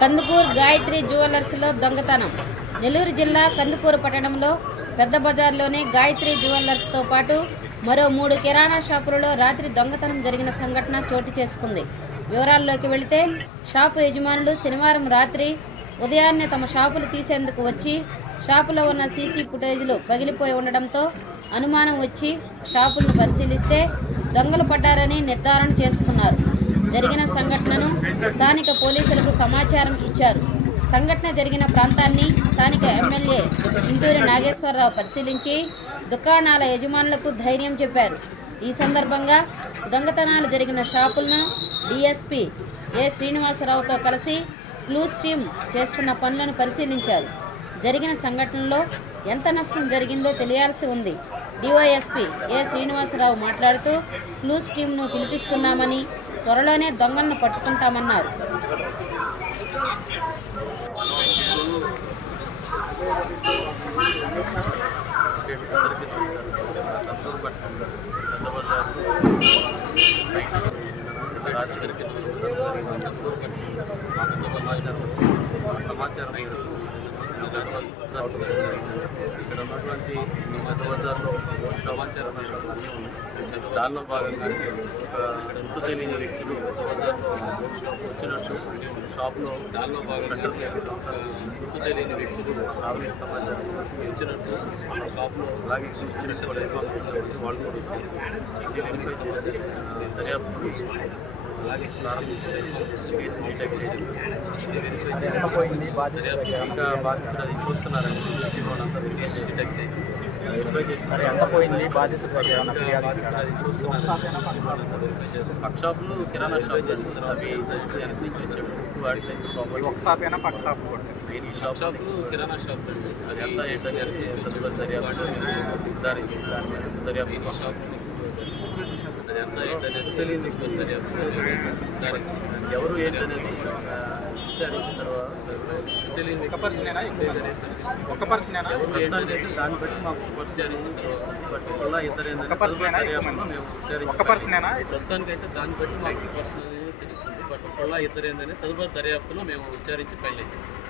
కందుకూరు గాయత్రి జ్యువెలర్స్లో దొంగతనం. నెల్లూరు జిల్లా కందుకూరు పట్టణంలో పెద్ద బజార్లోని గాయత్రి జ్యువెలర్స్తో పాటు మరో 3 కిరాణా షాపులలో రాత్రి దొంగతనం జరిగిన సంఘటన చోటు చేసుకుంది. వివరాల్లోకి వెళితే షాపు యజమానులు శనివారం రాత్రి ఉదయాన్నే తమ షాపులు తీసేందుకు వచ్చి షాపులో ఉన్న సీసీ ఫుటేజ్లు పగిలిపోయి ఉండడంతో అనుమానం వచ్చి షాపులను పరిశీలిస్తే దొంగలు పడ్డారని నిర్ధారణ చేసుకున్నారు. జరిగిన సంఘటనను స్థానిక పోలీసులకు సమాచారం ఇచ్చారు. సంఘటన జరిగిన ప్రాంతాన్ని స్థానిక ఎమ్మెల్యే ఇంటూరి నాగేశ్వరరావు పరిశీలించి దుకాణాల యజమానులకు ధైర్యం చెప్పారు. ఈ సందర్భంగా దొంగతనాలు జరిగిన షాపులను డీఎస్పీ ఏ శ్రీనివాసరావుతో కలిసి క్లూస్ టీం చేస్తున్న పనులను పరిశీలించారు. జరిగిన సంఘటనలో ఎంత నష్టం జరిగిందో తెలియాల్సి ఉంది. డివైఎస్పీ ఏ శ్రీనివాసరావు మాట్లాడుతూ క్లూస్ టీంను పిలిపిస్తున్నామని త్వరలోనే దొంగలను పట్టుకుంటామన్నారు. సమాచారం ఇక్కడ ఉన్నటువంటి బజార్లో సమాచారం అన్నీ ఉన్నాయి. దానిలో భాగంగా ఒక గుర్తు తెలియని వ్యక్తులు బజార్లో వచ్చినట్టు షాప్లో దానిలో భాగంగా గుర్తు తెలియని వ్యక్తులు ప్రాథమిక సమాచారం ఇచ్చినట్టు షాప్లో అలాగే చూసి వాళ్ళు కూడా వచ్చారు. వెరిఫై చేసి దర్యాప్తు అలాగే ప్రారంభించి కేసు డిటెక్ట్ చేసింది. దర్యాప్తు ఇంకా బాధితులు అది చూస్తున్నారని దృష్టిలో అంతా వెరిఫై చేసి అది చూస్తున్నారు. పక్క షాపులు కిరాణా షాప్ చేస్తున్నారు. అవి జస్ట్ వెనక నుంచి వచ్చేప్పుడు వాడికి ఈ షాపులు కిరాణా షాప్ అండి. అది ఎంత దర్యాప్తు నిర్ధారించింది. దర్యాప్తు షాప్ అది ఎంత ఏంటనేది తెలియదు. దర్యాప్తు ఎవరు ఏంటనేది విచారించిన తర్వాత తెలియదు. ఒక పర్సన్ ఎవరు ఏంటనేది దాన్ని బట్టి మాకు విచారించిన తర్వాత పర్టికులర్గా ప్రస్తుతానికి అయితే దాన్ని బట్టి మాకు పర్సన్ అనేది తెలుస్తుంది. పర్టికులర్గా ఇద్దరేందనేది తదుపరి దర్యాప్తులో మేము విచారించి ఫైనలైజ్ చేస్తాం.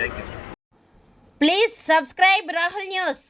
Thank you. Please subscribe Rahul news.